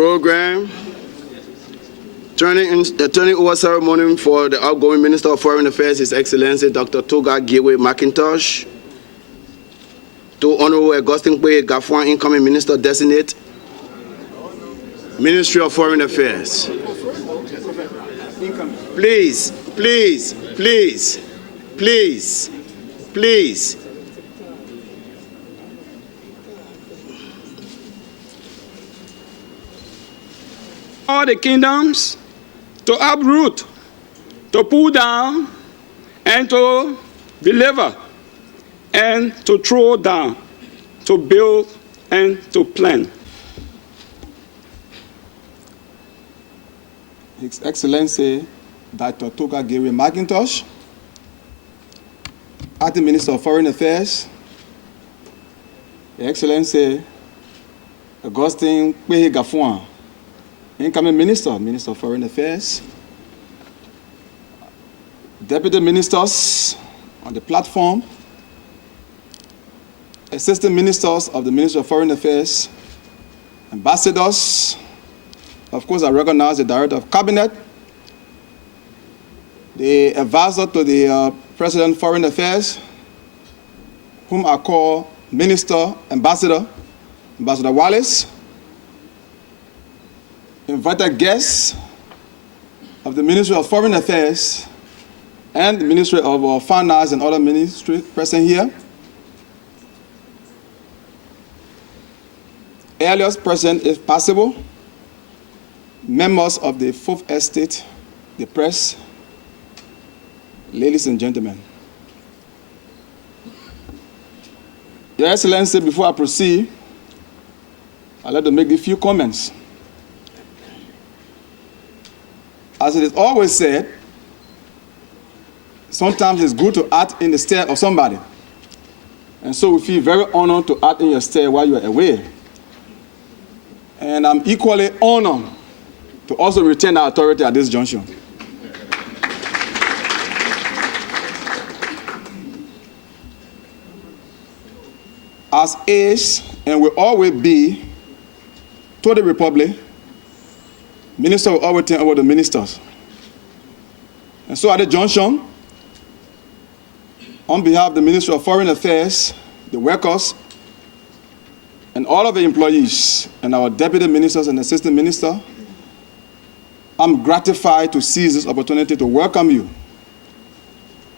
program. Turning over ceremony for the outgoing Minister of Foreign Affairs, His Excellency Dr. Toga Giwe McIntosh. To Honorable Augustine Kwe Gafuan, incoming Minister Designate, Ministry of Foreign Affairs. Please, please, please, please, please. All the kingdoms, to uproot, to pull down, and to deliver, and to throw down, to build and to plan. His Excellency Dr. Toga Giwe McIntosh, Acting Minister of Foreign Affairs, His Excellency Augustine Kwe Gafuan, incoming Minister of Foreign Affairs, Deputy Ministers on the platform, Assistant Ministers of the Ministry of Foreign Affairs, Ambassadors. Of course, I recognize the Director of Cabinet, the Advisor to the President of Foreign Affairs, whom I call Minister, Ambassador Wallace, invited guests of the Ministry of Foreign Affairs and the Ministry of Finance and other ministries present here. Earliest present, if possible, members of the Fourth Estate, the press, ladies and gentlemen. Your Excellency, before I proceed, I'd like to make a few comments. As it is always said, sometimes it's good to act in the stead of somebody. And so we feel very honored to act in your stead while you are away. And I'm equally honored to also retain our authority at this junction. As is and will always be to the Republic, Minister will always turn over the ministers. And so at the junction, on behalf of the Ministry of Foreign Affairs, the workers, and all of the employees, and our deputy ministers and assistant minister, I'm gratified to seize this opportunity to welcome you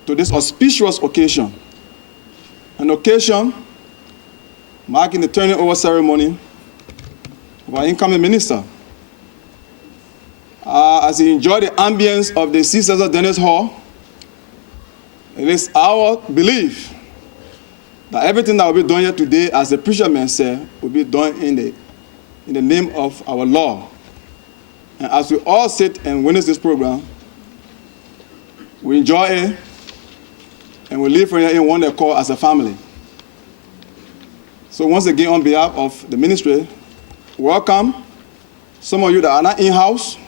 to this auspicious occasion, an occasion marking the turning over ceremony of our incoming minister. As he enjoyed the ambience of the C. Cesar Dennis Hall, it is our belief that everything that will be done here today, as the preacher man said, will be done in the name of our Lord. And as we all sit and witness this program, we enjoy it, and we live from here in one accord as a family. So once again, on behalf of the ministry, welcome. Some of you that are not in-house,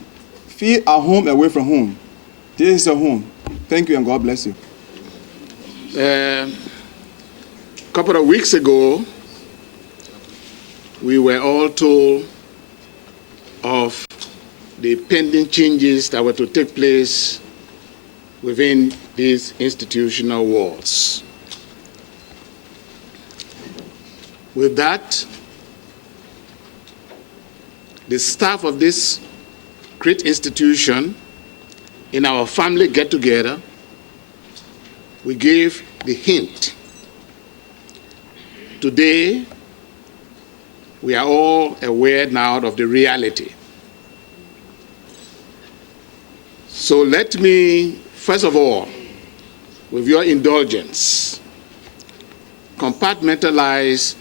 feel at home away from home. This is your home. Thank you and God bless you. A couple of weeks ago, we were all told of the pending changes that were to take place within these institutional walls. With that, the staff of this great institution, in our family get-together, we gave the hint. Today, we are all aware now of the reality. So let me, first of all, with your indulgence, compartmentalize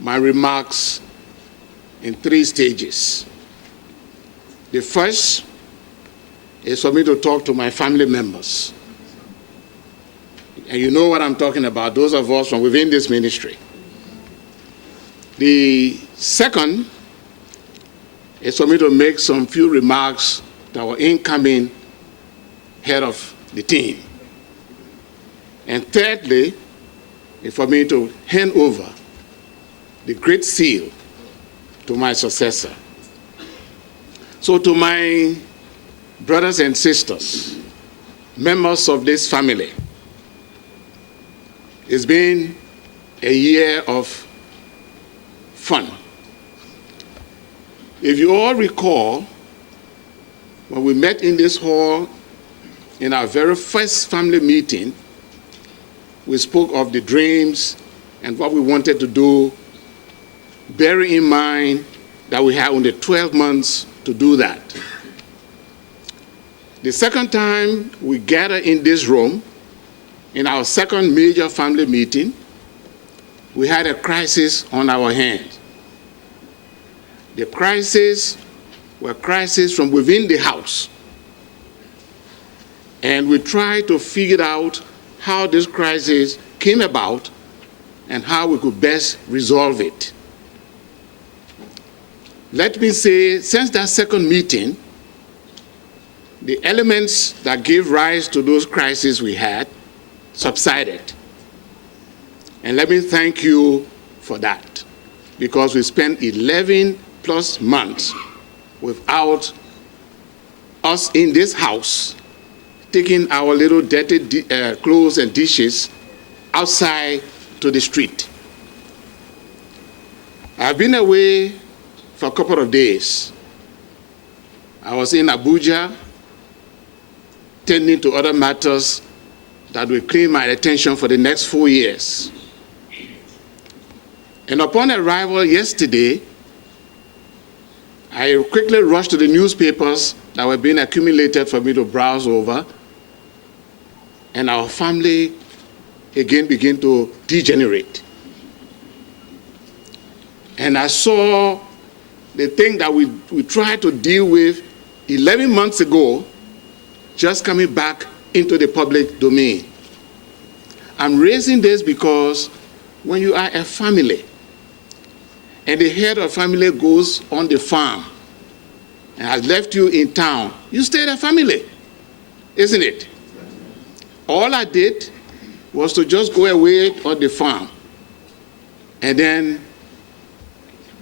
my remarks in 3 stages. The first is for me to talk to my family members. And you know what I'm talking about, those of us from within this ministry. The second is for me to make some few remarks to our incoming head of the team. And thirdly, is for me to hand over the Great Seal to my successor. So to my brothers and sisters, members of this family, it's been a year of fun. If you all recall, when we met in this hall in our very first family meeting, we spoke of the dreams and what we wanted to do, bearing in mind that we had only 12 months to do that. The second time we gathered in this room, in our second major family meeting, we had a crisis on our hands. The crises were crises from within the house. And we tried to figure out how this crisis came about and how we could best resolve it. Let me say, since that second meeting, the elements that gave rise to those crises we had subsided. And let me thank you for that, because we spent 11 plus months without us in this house taking our little dirty clothes and dishes outside to the street. I've been away for a couple of days. I was in Abuja, tending to other matters that will claim my attention for the next 4 years. And upon arrival yesterday, I quickly rushed to the newspapers that were being accumulated for me to browse over, and our family again began to degenerate. And I saw the thing that we tried to deal with 11 months ago just coming back into the public domain. I'm raising this because when you are a family and the head of family goes on the farm and has left you in town, you stay a family, isn't it? All I did was to just go away on the farm, and then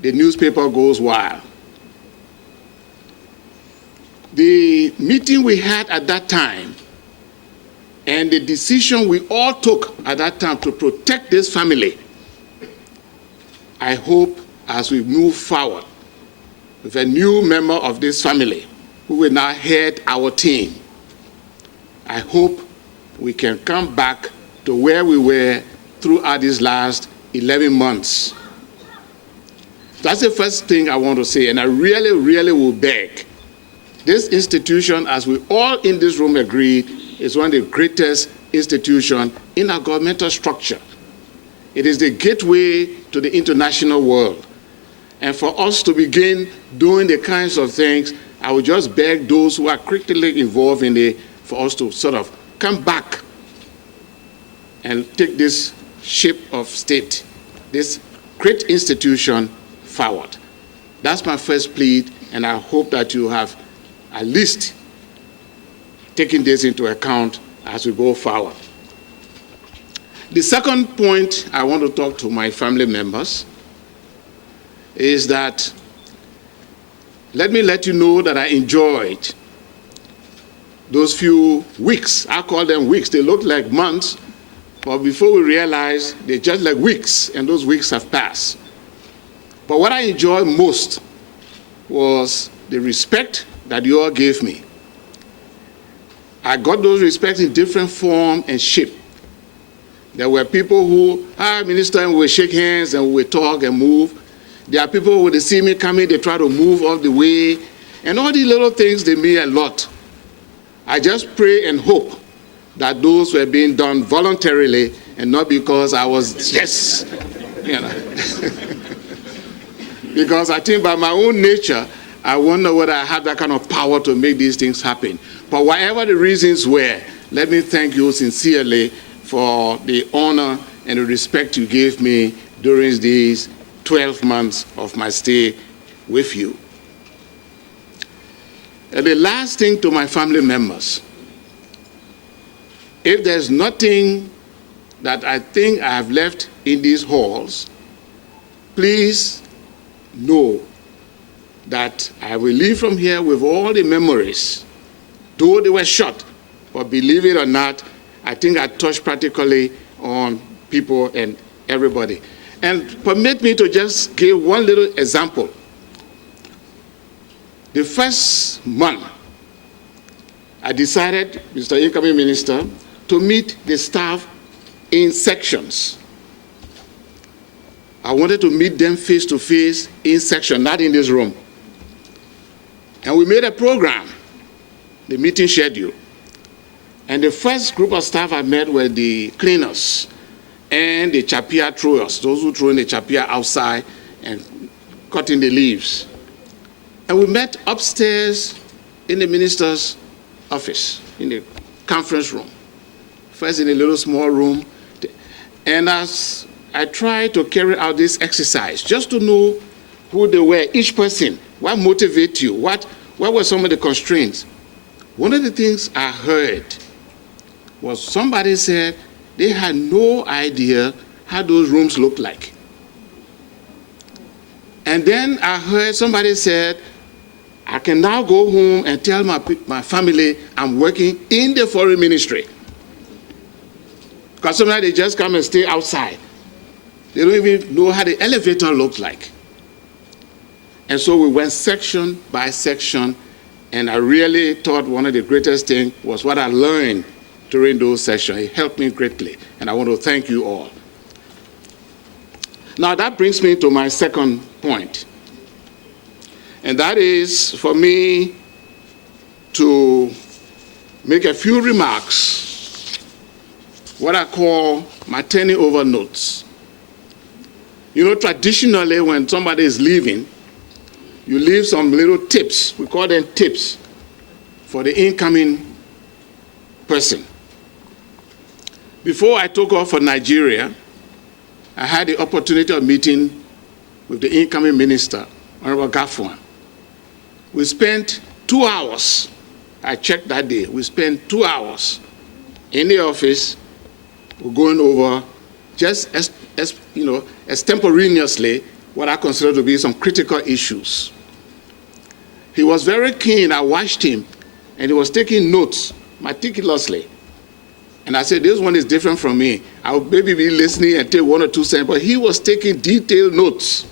the newspaper goes wild. The meeting we had at that time and the decision we all took at that time to protect this family, I hope as we move forward with a new member of this family who will now head our team, I hope we can come back to where we were throughout these last 11 months. That's the first thing I want to say, and I really, really will beg. This institution, as we all in this room agreed, is one of the greatest institutions in our governmental structure. It is the gateway to the international world. And for us to begin doing the kinds of things, I would just beg those who are critically involved in it for us to sort of come back and take this ship of state, this great institution, forward. That's my first plea, and I hope that you have at least taken this into account as we go forward. The second point I want to talk to my family members is that let me let you know that I enjoyed those few weeks. I call them weeks. They look like months, but before we realize, they're just like weeks, and those weeks have passed. But what I enjoyed most was the respect that you all gave me. I got those respects in different form and shape. There were people who, Minister, and we would shake hands and we would talk and move. There are people who, when they see me coming, they try to move off the way. And all these little things, they mean a lot. I just pray and hope that those were being done voluntarily and not because I was, yes, you know. Because I think by my own nature, I wonder whether I have that kind of power to make these things happen. But whatever the reasons were, let me thank you sincerely for the honor and the respect you gave me during these 12 months of my stay with you. And the last thing to my family members, if there's nothing that I think I have left in these halls, please know that I will leave from here with all the memories, though they were short. But believe it or not, I think I touched practically on people and everybody. And permit me to just give one little example. The first month, I decided, Mr. Incoming Minister, to meet the staff in sections. I wanted to meet them face to face in section, not in this room. And we made a program, the meeting schedule. And the first group of staff I met were the cleaners and the chapia throwers, those who throw in the chapia outside and cutting the leaves. And we met upstairs in the minister's office, in the conference room. First in a little small room. And as I tried to carry out this exercise, just to know who they were, each person, what motivated you, what were some of the constraints. One of the things I heard was somebody said they had no idea how those rooms looked like. And then I heard somebody said, I can now go home and tell my family I'm working in the foreign ministry. Because sometimes they just come and stay outside. They don't even know how the elevator looked like. And so we went section by section, and I really thought one of the greatest things was what I learned during those sessions. It helped me greatly, and I want to thank you all. Now that brings me to my second point. And that is for me to make a few remarks, what I call my turning over notes. You know, traditionally when somebody is leaving, you leave some little tips, we call them tips, for the incoming person. Before I took off for Nigeria, I had the opportunity of meeting with the incoming minister, Honorable Gafuan. We spent 2 hours, I checked that day, we spent 2 hours in the office, going over just extemporaneously what I consider to be some critical issues. He was very keen, I watched him, and he was taking notes meticulously. And I said, this one is different from me. I'll maybe be listening and take 1 or 2 cents, but he was taking detailed notes.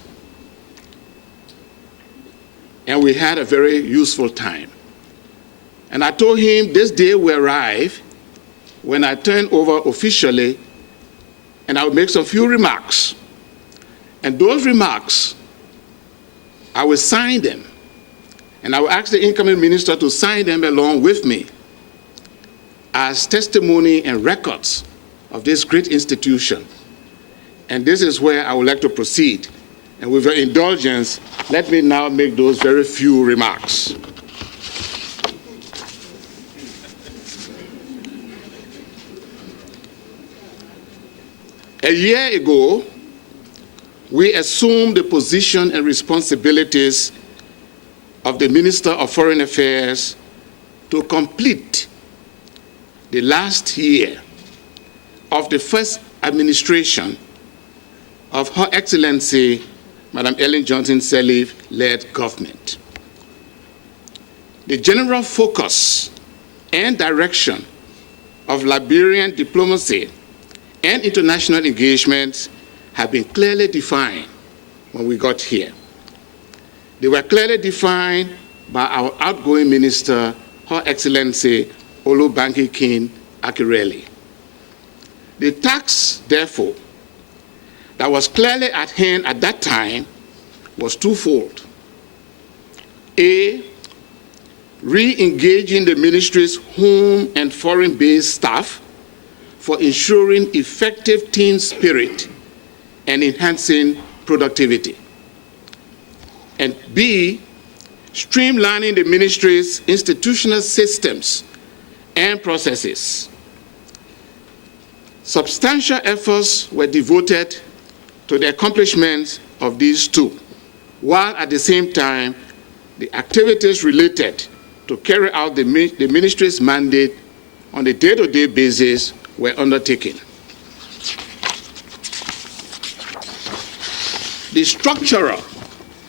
And we had a very useful time. And I told him this day will arrive when I turn over officially, and I will make some few remarks. And those remarks, I will sign them. And I will ask the incoming minister to sign them along with me as testimony and records of this great institution. And this is where I would like to proceed. And with your indulgence, let me now make those very few remarks. A year ago, we assumed the position and responsibilities of the Minister of Foreign Affairs to complete the last year of the first administration of Her Excellency Madam Ellen Johnson Sirleaf-led government. The general focus and direction of Liberian diplomacy and international engagements have been clearly defined when we got here. They were clearly defined by our outgoing minister, Her Excellency Olubanki Akireli. The task, therefore, that was clearly at hand at that time was twofold. A, re-engaging the ministry's home and foreign-based staff for ensuring effective team spirit and enhancing productivity. And B, streamlining the ministry's institutional systems and processes. Substantial efforts were devoted to the accomplishment of these two, while at the same time, the activities related to carry out the ministry's mandate on a day-to-day basis were undertaken. The structural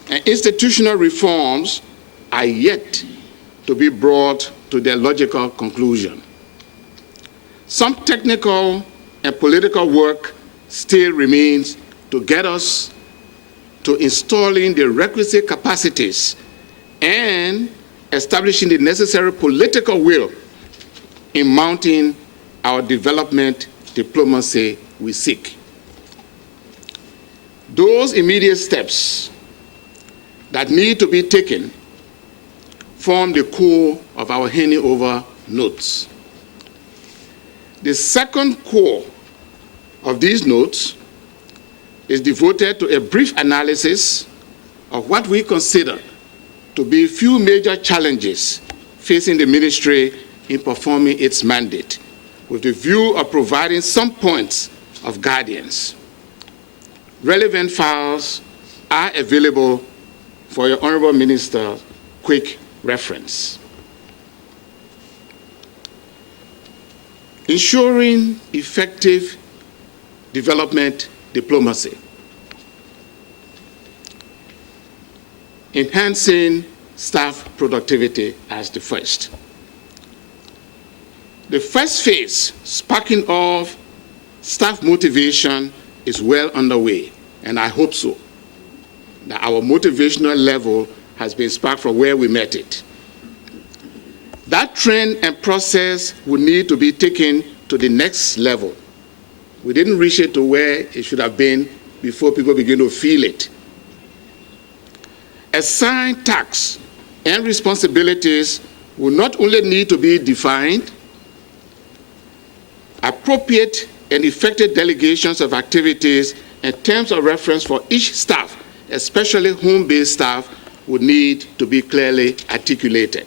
and institutional reforms are yet to be brought to their logical conclusion. Some technical and political work still remains to get us to installing the requisite capacities and establishing the necessary political will in mounting our development diplomacy we seek. Those immediate steps that need to be taken form the core of our handing over notes. The second core of these notes is devoted to a brief analysis of what we consider to be few major challenges facing the ministry in performing its mandate, with the view of providing some points of guidance. Relevant files are available for your Honorable Minister's quick reference. Ensuring effective development diplomacy. Enhancing staff productivity as the first. The first phase, sparking of staff motivation, is well underway, and I hope so, that our motivational level has been sparked from where we met it. That trend and process will need to be taken to the next level. We didn't reach it to where it should have been before people begin to feel it. Assigned tasks and responsibilities will not only need to be defined, appropriate and effective delegations of activities and terms of reference for each staff, especially home-based staff, would need to be clearly articulated.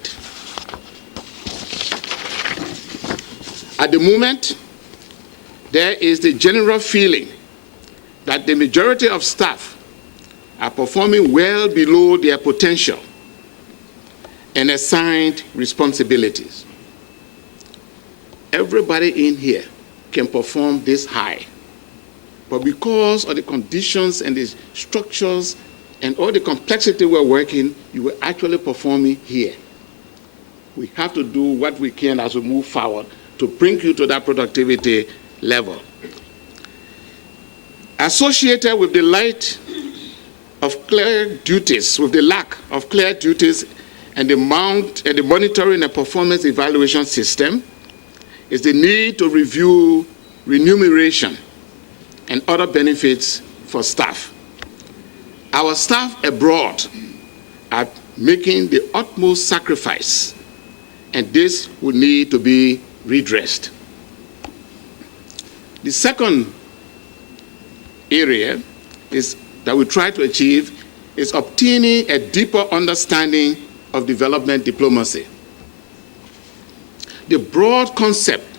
At the moment, there is the general feeling that the majority of staff are performing well below their potential and assigned responsibilities. Everybody in here can perform this high, but because of the conditions and the structures and all the complexity we're working, you will actually performing here. We have to do what we can as we move forward to bring you to that productivity level. Associated with the lack of clear duties and the monitoring and performance evaluation system is the need to review remuneration and other benefits for staff. Our staff abroad are making the utmost sacrifice, and this would need to be redressed. The second area that we try to achieve is obtaining a deeper understanding of development diplomacy. The broad concept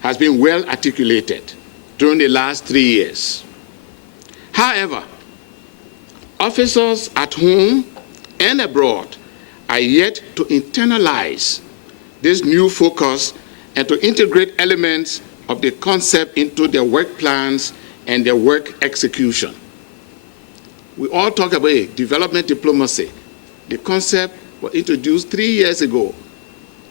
has been well articulated during the last 3 years. However, officers at home and abroad are yet to internalize this new focus and to integrate elements of the concept into their work plans and their work execution. We all talk about development diplomacy. The concept was introduced 3 years ago.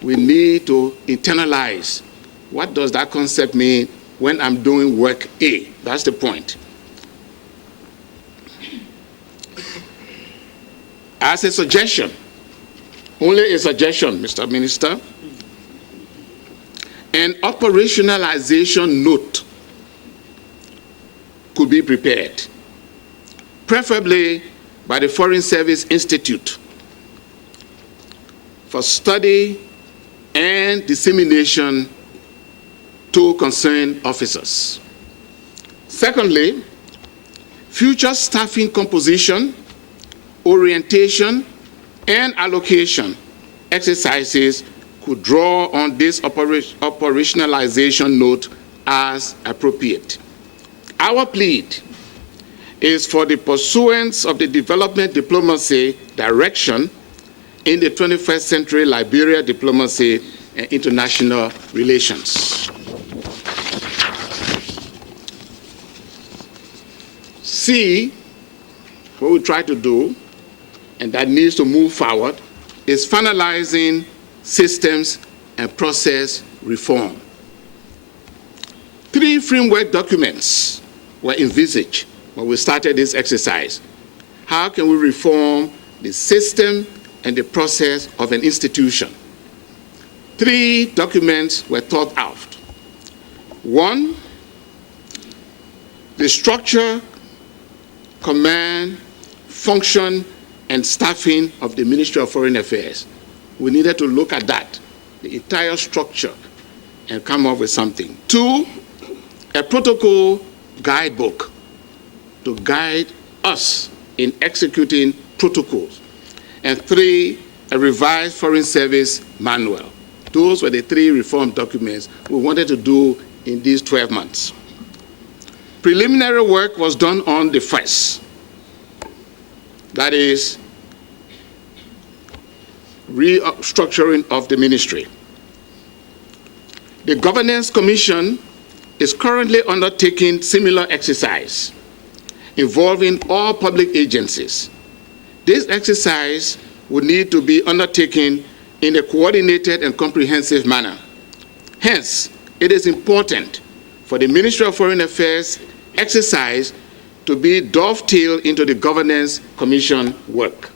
We need to internalize. What does that concept mean when I'm doing work A? That's the point. As a suggestion, only a suggestion, Mr. Minister, an operationalization note could be prepared, preferably by the Foreign Service Institute, for study and dissemination to concerned officers. Secondly, future staffing composition, orientation, and allocation exercises could draw on this operationalization note as appropriate. Our plea is for the pursuance of the development diplomacy direction in the 21st century Liberia diplomacy and international relations. C, what we try to do, and that needs to move forward, is finalizing systems and process reform. 3 framework documents were envisaged when we started this exercise. How can we reform the system and the process of an institution? 3 documents were thought out. 1, the structure, command, function, and staffing of the Ministry of Foreign Affairs. We needed to look at that, the entire structure, and come up with something. 2, a protocol guidebook to guide us in executing protocols. And 3, a revised Foreign Service manual. Those were the 3 reform documents we wanted to do in these 12 months. Preliminary work was done on the first. That is, restructuring of the ministry. The Governance Commission is currently undertaking similar exercise involving all public agencies. This exercise would need to be undertaken in a coordinated and comprehensive manner. Hence, it is important for the Ministry of Foreign Affairs exercise to be dovetailed into the Governance Commission work.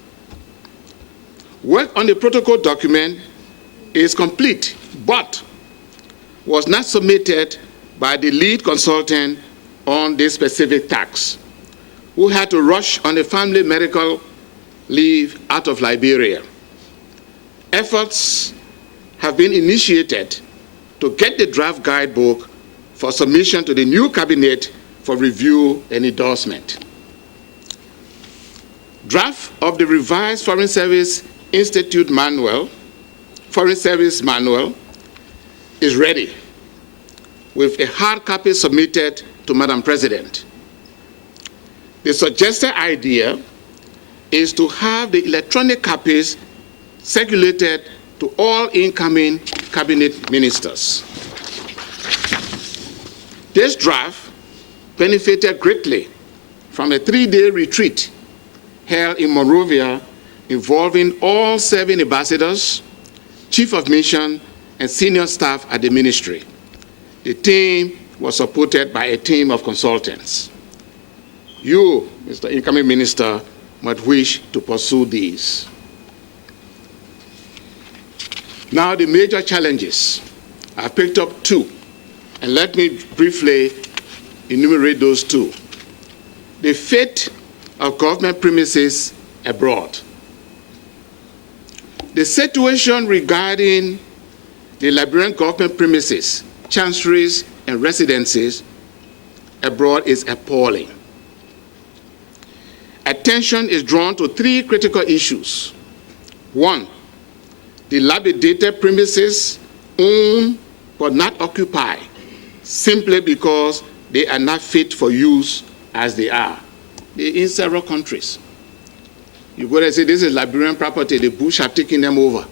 Work on the protocol document is complete, but was not submitted by the lead consultant on this specific task, who had to rush on a family medical leave out of Liberia. Efforts have been initiated to get the draft guidebook for submission to the new cabinet for review and endorsement. Draft of the revised Foreign Service Institute manual, Foreign Service manual, is ready, with a hard copy submitted to Madam President. The suggested idea is to have the electronic copies circulated to all incoming cabinet ministers. This draft benefited greatly from a 3-day retreat held in Monrovia involving all serving ambassadors, chief of mission, and senior staff at the ministry. The team was supported by a team of consultants. You, Mr. Incoming Minister, might wish to pursue these. Now, the major challenges. I've picked up 2, and let me briefly enumerate those 2. The fate of government premises abroad. The situation regarding the Liberian government premises, chanceries, and residences abroad is appalling. Attention is drawn to 3 critical issues. 1, dilapidated premises owned but not occupied, simply because they are not fit for use as they are. They're in several countries. You go and say, this is Liberian property, the bush have taken them over.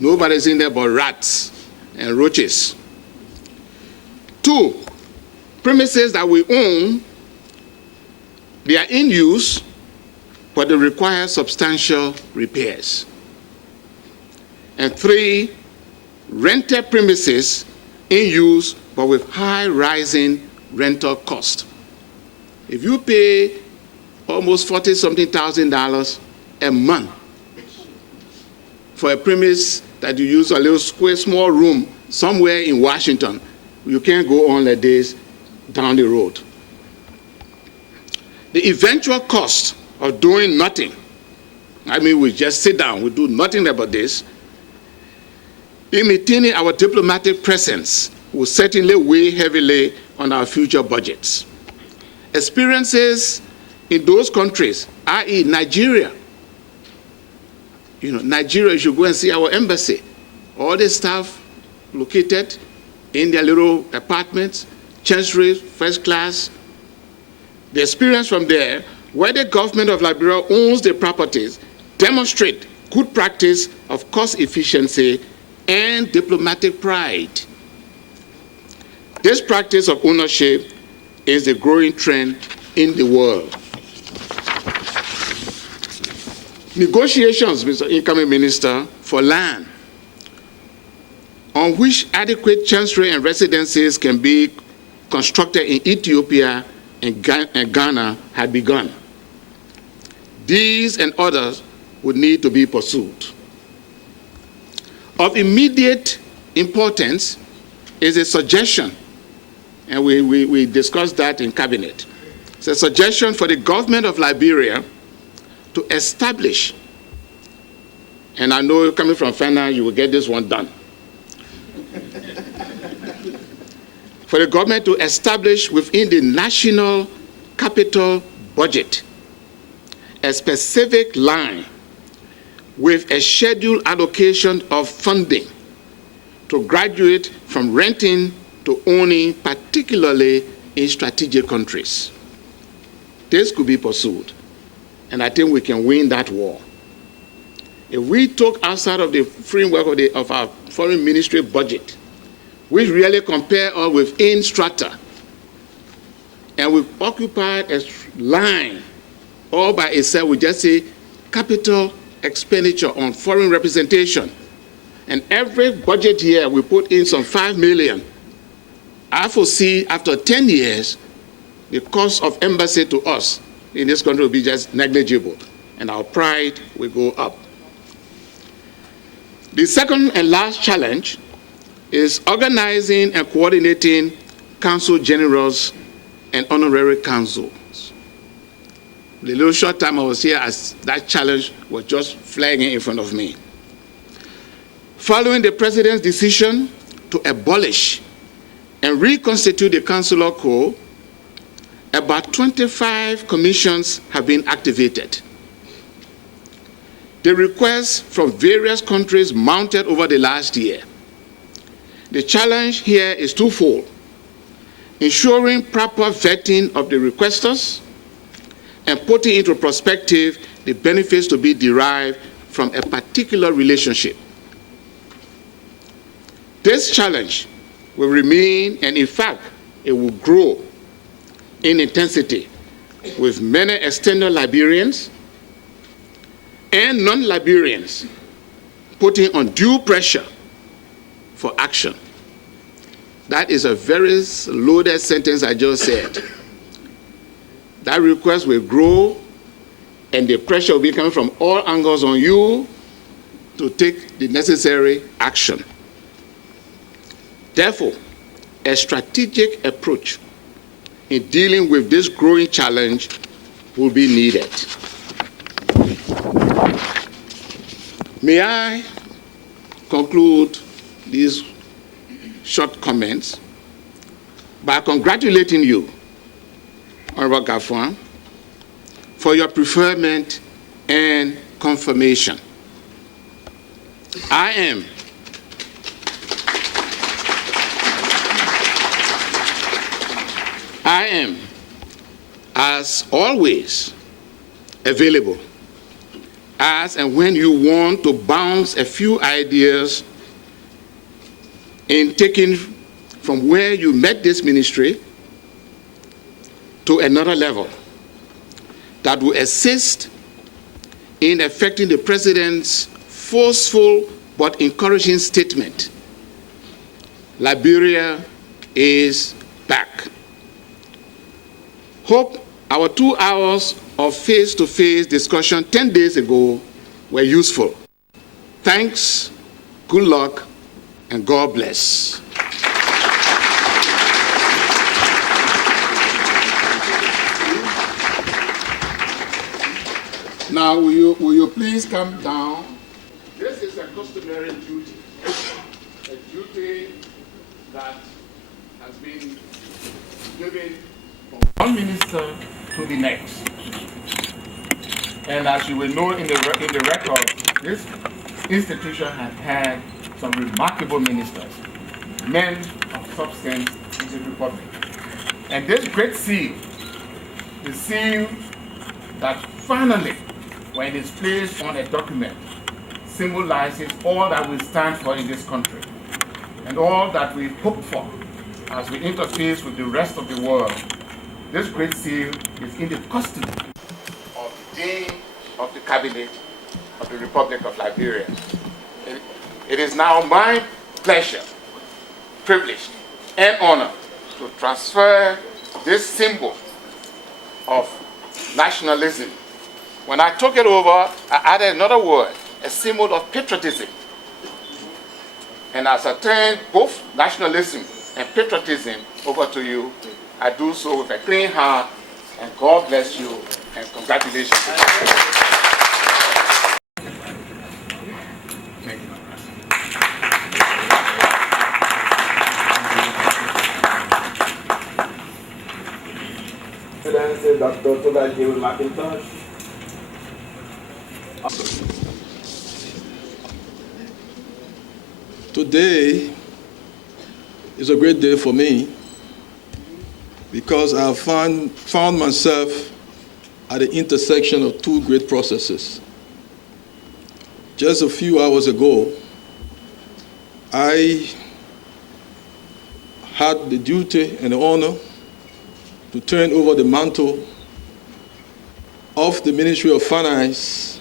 Nobody's in there but rats and roaches. 2, premises that we own, they are in use, but they require substantial repairs. And 3, rented premises in use, but with high rising rental cost. If you pay almost $40-something thousand a month for a premise that you use a little square, small room somewhere in Washington, you can't go on like this down the road. The eventual cost of doing nothing, I mean, we just sit down, we do nothing about this, in maintaining our diplomatic presence will certainly weigh heavily on our future budgets. Experiences in those countries, i.e. Nigeria. Nigeria, you should go and see our embassy. All the staff located in their little apartments, chancery, first class. The experience from there, where the government of Liberia owns the properties, demonstrate good practice of cost efficiency and diplomatic pride. This practice of ownership is the growing trend in the world. Negotiations, Mr. Incoming Minister, for land on which adequate chancery and residences can be constructed in Ethiopia and Ghana had begun. These and others would need to be pursued. Of immediate importance is a suggestion, and we discussed that in Cabinet. It's a suggestion for the government of Liberia to establish, and I know coming from FANA, you will get this one done. For the government to establish within the national capital budget a specific line with a scheduled allocation of funding to graduate from renting to owning, particularly in strategic countries. This could be pursued, and I think we can win that war. If we took outside of the framework of our foreign ministry budget, which really compare us within strata, and we've occupied a line all by itself, we just say capital expenditure on foreign representation, and every budget year we put in some 5 million. I foresee after 10 years, the cost of embassy to us in this country will be just negligible, and our pride will go up. The second and last challenge is organizing and coordinating council generals and honorary councils. The little short time I was here, as that challenge was just flagging in front of me. Following the president's decision to abolish and reconstitute the consular corps, about 25 commissions have been activated. The requests from various countries mounted over the last year. The challenge here is twofold: ensuring proper vetting of the requesters and putting into perspective the benefits to be derived from a particular relationship. This challenge will remain, and in fact, it will grow in intensity with many external Liberians and non-Liberians putting undue pressure for action. That is a very loaded sentence I just said. That request will grow, and the pressure will be coming from all angles on you to take the necessary action. Therefore, a strategic approach in dealing with this growing challenge will be needed. May I conclude these short comments by congratulating you, Honorable Gafuan, for your preferment and confirmation. I am, as always, available as and when you want to bounce a few ideas in taking from where you met this ministry to another level that will assist in effecting the President's forceful but encouraging statement: Liberia is back. Hope our 2 hours of face-to-face discussion 10 days ago were useful. Thanks, good luck, and God bless. Now, will you please come down? This is a customary duty, a duty that has been given from one minister to the next. And as you will know in the record, this institution has had some remarkable ministers, men of substance in the Republic. And this great seal, the seal that finally, when it is placed on a document, symbolizes all that we stand for in this country and all that we hope for as we interface with the rest of the world. This great seal is in the custody of the Dean of the Cabinet, of the Republic of Liberia. It is now my pleasure, privilege, and honor to transfer this symbol of nationalism. When I took it over, I added another word, a symbol of patriotism. And as I turn both nationalism and patriotism over to you, I do so with a clean heart, and God bless you, and congratulations. Excellency Dr. Toga Giwi McIntosh. Today is a great day for me because I found myself at the intersection of two great processes. Just a few hours ago, I had the duty and the honor to turn over the mantle of the Ministry of Finance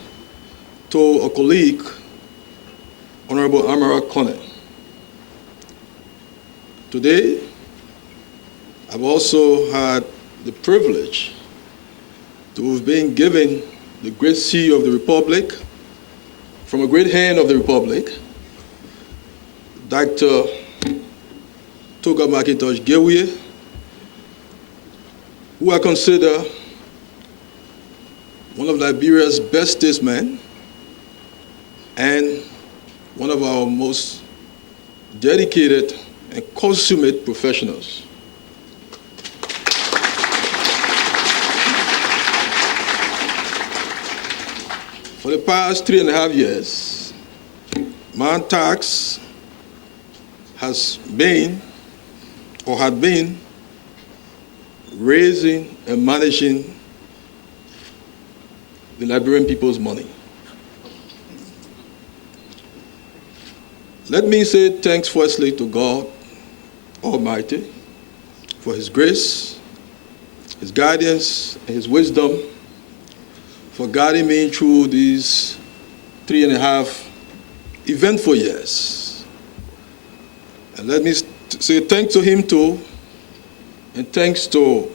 to a colleague, Honorable Amara Kone. Today, I've also had the privilege to have been given the great seal of the Republic from a great hand of the Republic, Dr. Toga McIntosh Giwi, who I consider one of Liberia's best statesmen and one of our most dedicated and consummate professionals. For the past 3.5 years, Mantax has been, or had been, raising and managing the Liberian people's money. Let me say thanks firstly to God Almighty for His grace, His guidance, and His wisdom for guiding me through these 3.5 eventful years. And let me say thanks to Him too, and thanks to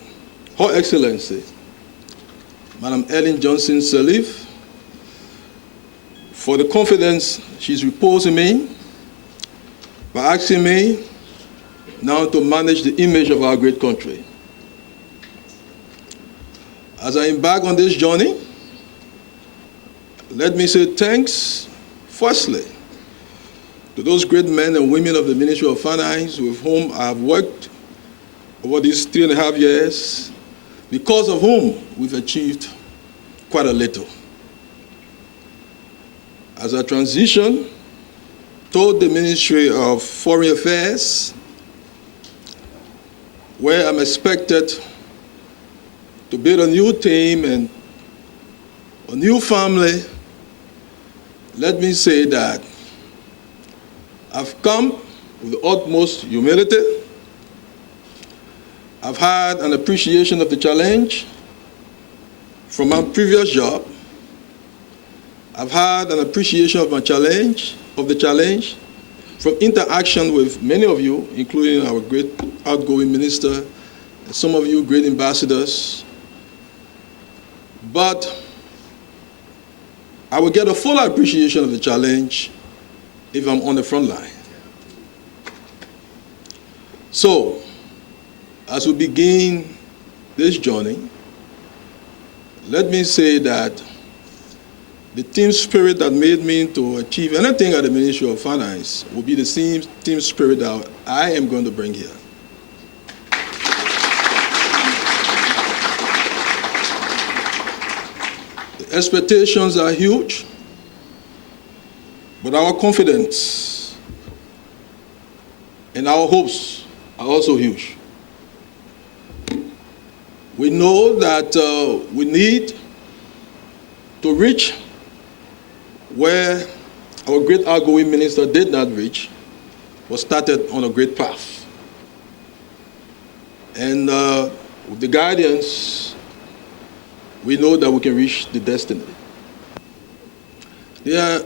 Her Excellency, Madam Ellen Johnson Sirleaf, for the confidence she's reposed in me by asking me now to manage the image of our great country. As I embark on this journey, let me say thanks, firstly, to those great men and women of the Ministry of Finance with whom I have worked over these 3.5 years, because of whom we've achieved quite a little. As I transition toward the Ministry of Foreign Affairs, where I'm expected to build a new team and a new family, let me say that I've come with the utmost humility. I've had an appreciation of the challenge from my previous job. I've had an appreciation of the challenge from interaction with many of you, including our great outgoing minister, and some of you great ambassadors. But I will get a full appreciation of the challenge if I'm on the front line. So, as we begin this journey, let me say that the team spirit that made me to achieve anything at the Ministry of Finance will be the same team spirit that I am going to bring here. The expectations are huge, but our confidence and our hopes are also huge. We know that we need to reach where our great outgoing minister did not reach, was started on a great path. And with the guidance, we know that we can reach the destiny. There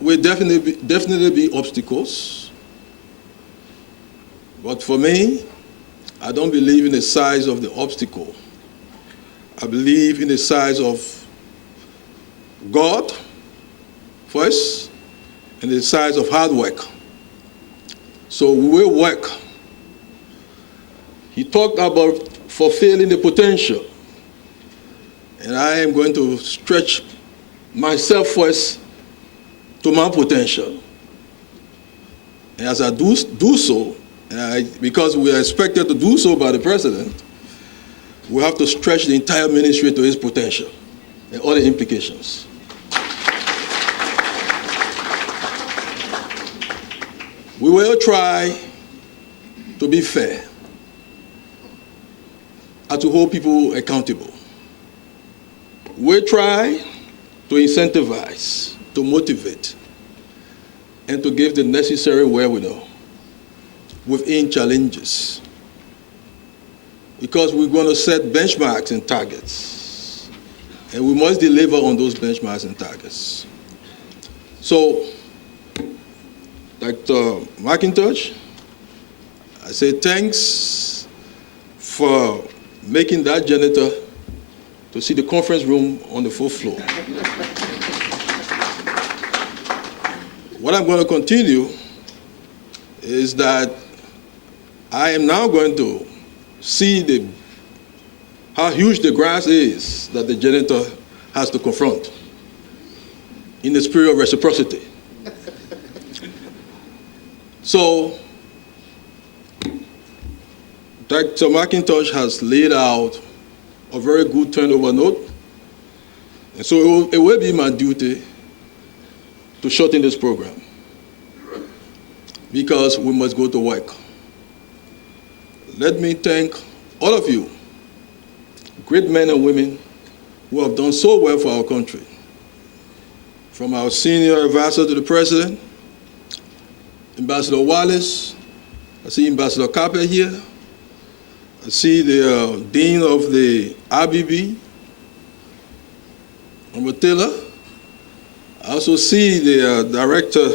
will definitely be obstacles. But for me, I don't believe in the size of the obstacle. I believe in the size of God first and the size of hard work. So we will work. He talked about fulfilling the potential. And I am going to stretch myself first to my potential. And as I do so, because we are expected to do so by the president, we have to stretch the entire ministry to its potential and all the implications. We will try to be fair and to hold people accountable. We'll try to incentivize, to motivate, and to give the necessary wherewithal within challenges. Because we're going to set benchmarks and targets, and we must deliver on those benchmarks and targets. So, Dr. McIntosh, I say thanks for making that janitor to see the conference room on the 4th floor. What I'm going to continue is that I am now going to see how huge the grass is that the janitor has to confront in the spirit of reciprocity. So, Dr. McIntosh has laid out a very good turnover note, and so it will be my duty to shorten this program because we must go to work. Let me thank all of you, great men and women who have done so well for our country. From our senior advisor to the president, Ambassador Wallace, I see Ambassador Carpet here, I see the Dean of the RBB, Taylor. I also see the Director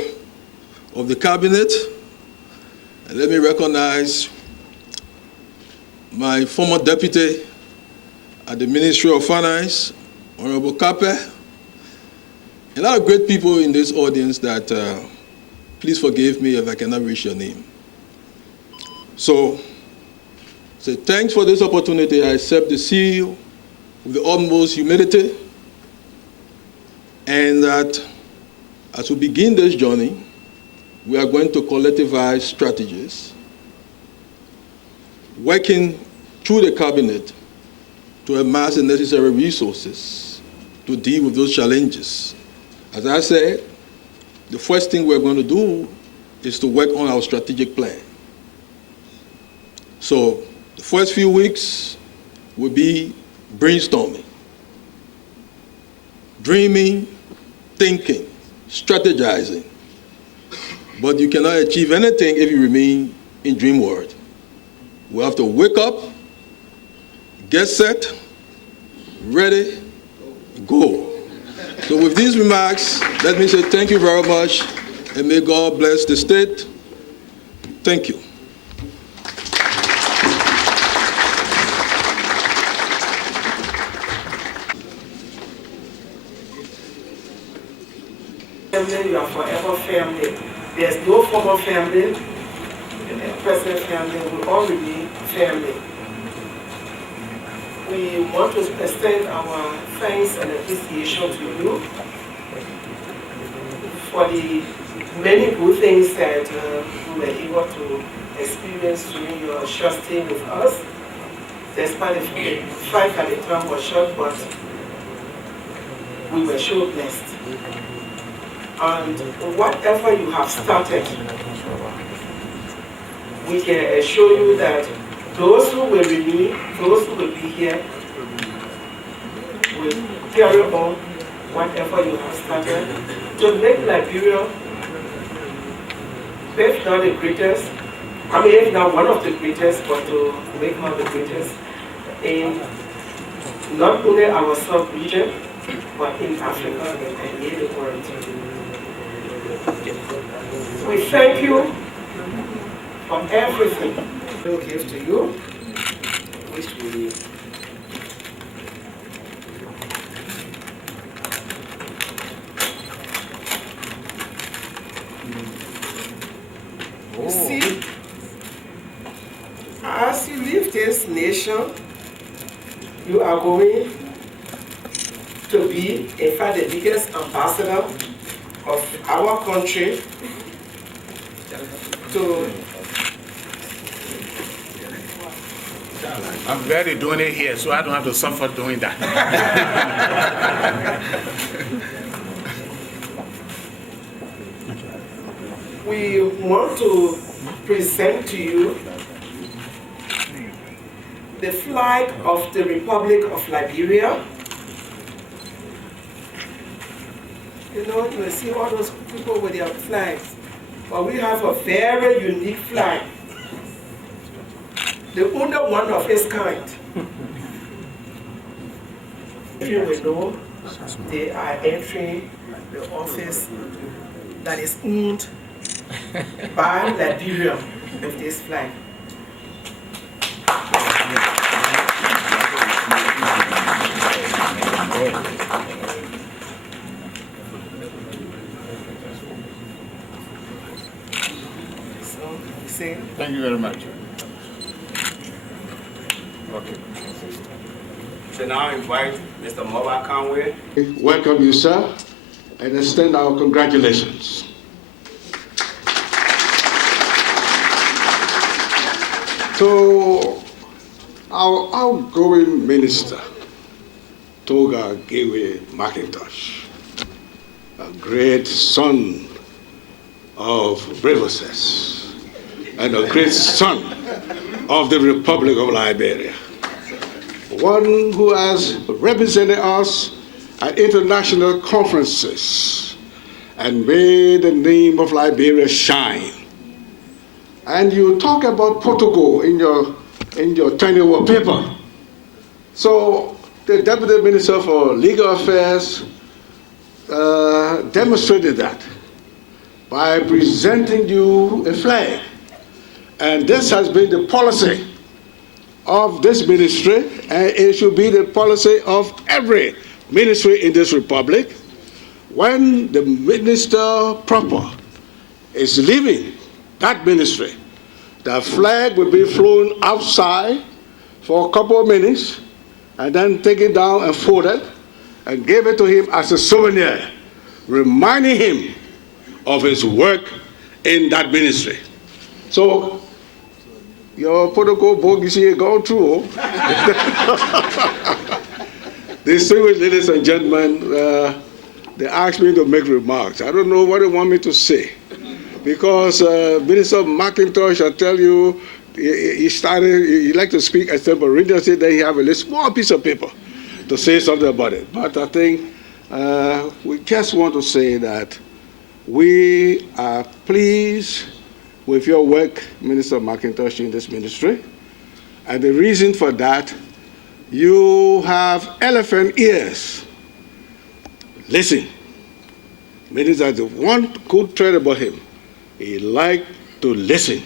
of the Cabinet. And let me recognize my former deputy at the Ministry of Finance, Honorable Kape. A lot of great people in this audience that, please forgive me if I cannot reach your name. So, say thanks for this opportunity. I accept the seal with the utmost humility, and that as we begin this journey, we are going to collectivize strategies, working through the cabinet to amass the necessary resources to deal with those challenges. As I said, the first thing we're going to do is to work on our strategic plan. So the first few weeks will be brainstorming, dreaming, thinking, strategizing. But you cannot achieve anything if you remain in dream world. We have to wake up, get set, ready, go. So with these remarks, let me say thank you very much, and may God bless the state. Thank you. Family, you are forever family. There's no form of family. The present family will all remain family. We want to extend our thanks and appreciation to you for the many good things that we were able to experience during your short stay with us. Despite the fact that the time was short, but we were so blessed. And whatever you have started, we can assure you that those who will remain, those who will be here, will carry on whatever you have started to make Liberia, if not the greatest, if not one of the greatest, but to make one of the greatest in not only our sub-region, but in Africa and in the world. We thank you for everything we'll give to you, which we you see, as you leave this nation, you are going to be, in fact, the biggest ambassador of our country to. I'm glad you're doing it here, so I don't have to suffer doing that. We want to present to you the flag of the Republic of Liberia. You know, you will see all those people with their flags, but we have a very unique flag, the only one of its kind. You will know they are entering the office that is owned by Liberia with this flag. So, you see? Thank you very much. Okay. So now I invite Mr. Moba Conway. Welcome you, sir, and extend our congratulations. To our outgoing minister, Toga Giwe McIntosh, a great son of Braverses and a great son of the Republic of Liberia, one who has represented us at international conferences and made the name of Liberia shine. And you talk about protocol in your tenure paper. So the Deputy Minister for Legal Affairs demonstrated that by presenting you a flag. And this has been the policy of this ministry, and it should be the policy of every ministry in this republic. When the minister proper is leaving that ministry, the flag will be flown outside for a couple of minutes and then taken down and folded and give it to him as a souvenir, reminding him of his work in that ministry. So your protocol book is here gone through. Distinguished ladies and gentlemen, they asked me to make remarks. I don't know what they want me to say, because Minister McIntosh, I tell you, he liked to speak extemporaneously, then he have a small piece of paper to say something about it. But I think we just want to say that we are pleased with your work, Minister McIntosh, in this ministry. And the reason for that, you have elephant ears. Listen. Meaning that the one good trait about him, he liked to listen.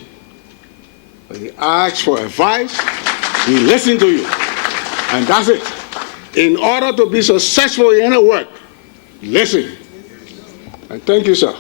When he asks for advice, he listens to you. And that's it. In order to be successful in any work, listen. And thank you, sir.